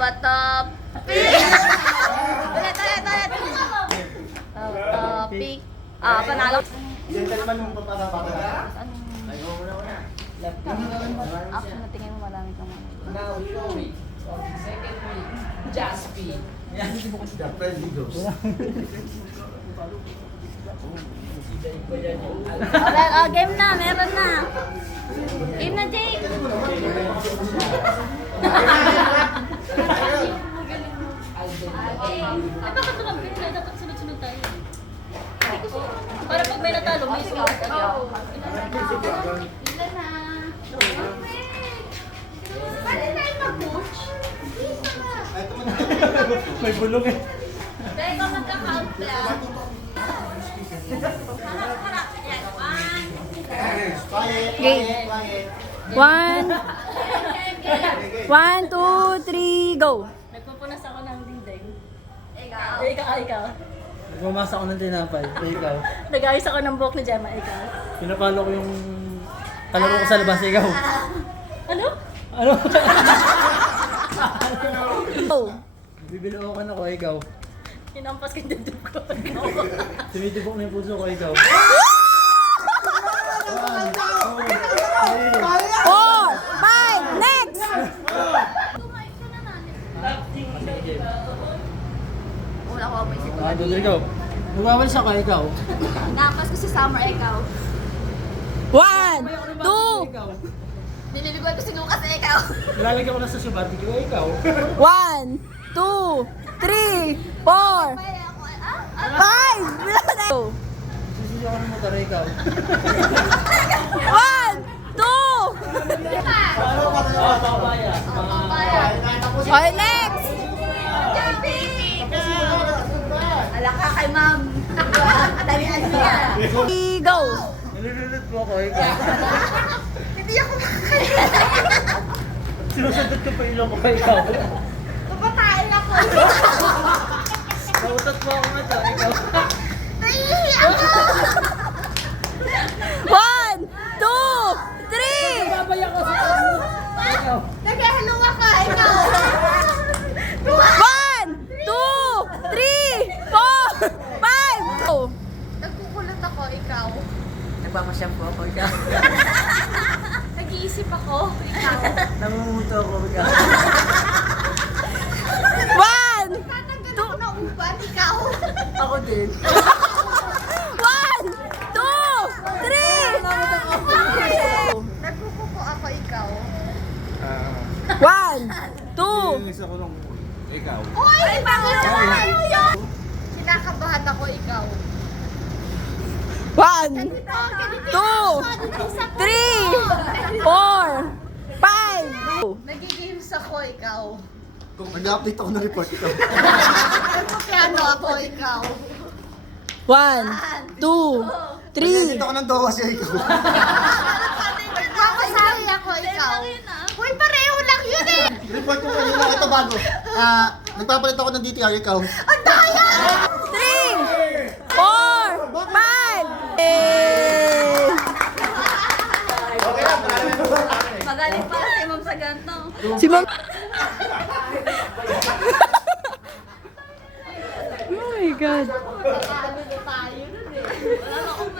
Batop. Ulit. Topic. Panalo. Diyan ka naman yung papapapala. Ay, una. Action na tingin mo marami kang mga. Now, week. Second week. Jaspi. The friendly ghost. Game na, meron na. Game na, Jake. Bakit ito lang dapat sunod-sunod tayo? Para pag may natalo, may sumunod. Ilan na? Pwede tayo mag-coach? May bulong eh. Dahil ka magka-count lang. Harap. Yan. Quiet. 1, 2, 3, go! Nagpupunas ako ng dinding. Ikaw. Nagmamasa ako ng tinapay. Ikaw. Nag-ayos ako ng buhok ni Gemma. Ikaw. Pinapalo ko yung kalaro ko sa labas. Ikaw. Ano? Ano? Go! Bibilookan ako. Ikaw. Hinampas ka yung dibdib ko. Tumitibok na yung puso ko. Ikaw. 4, 5, next! Wala ko amoy si Doon ikaw. Magwawalis ako. Ikaw. Nakas ko si Summer, ikaw. 1, 2, nililiguan ko si Lucas, ikaw. Lalagyan ko na sa subatik ko. Ikaw. 1, 2, 3, 4, 5! Sisiyo ko ng motor. Ikaw. 1, 2! Okay, next! Alak ka kay ma'am. Dalian niya. Go! Nilulunod po ako. Ikaw. Hindi ako makakaya. Sinusunod ko pa ilong ko. Ikaw. Papatain ako. Nautot po ako nga to. Ikaw. Naiihi ako. 1, 2, 3! Babaya ko sa ano. Ikaw. Naghahaluwa ka, ikaw. 1, 2, 3, 4, 5! Go! Nagkukulot ako, ikaw. Nagpapasyampo ako. Ikaw. Nag-iisip ako, ikaw. Namumuto ako. Ikaw. 1, 2, na uban, ikaw. Ako din. 1, 2, 3! Nagkukuko ako, ikaw. 1, 2, Isa ko lang. Ikaw. Uy! Bakit naman yun? Kinakabahan ako, ikaw. 1, 2, 3, 4, 5! Nagigames ako, ikaw. Nag-update ako ng report ito. Nagpupiano ako, ikaw. 1, 2, 3. Nag-edit ako ng dowa siya ikaw. Nagpapasahi ako, ikaw. Uy, pareho lang yun eh! Report ko kanina. Ito bago. Nagpapalit ako ng DTR ikaw. Ang daya! 3, 4, 5! Magaling pala si Ma'am sa ganto. Si Ma'am... Oh my God. Ano na tayo nun eh. Wala na akong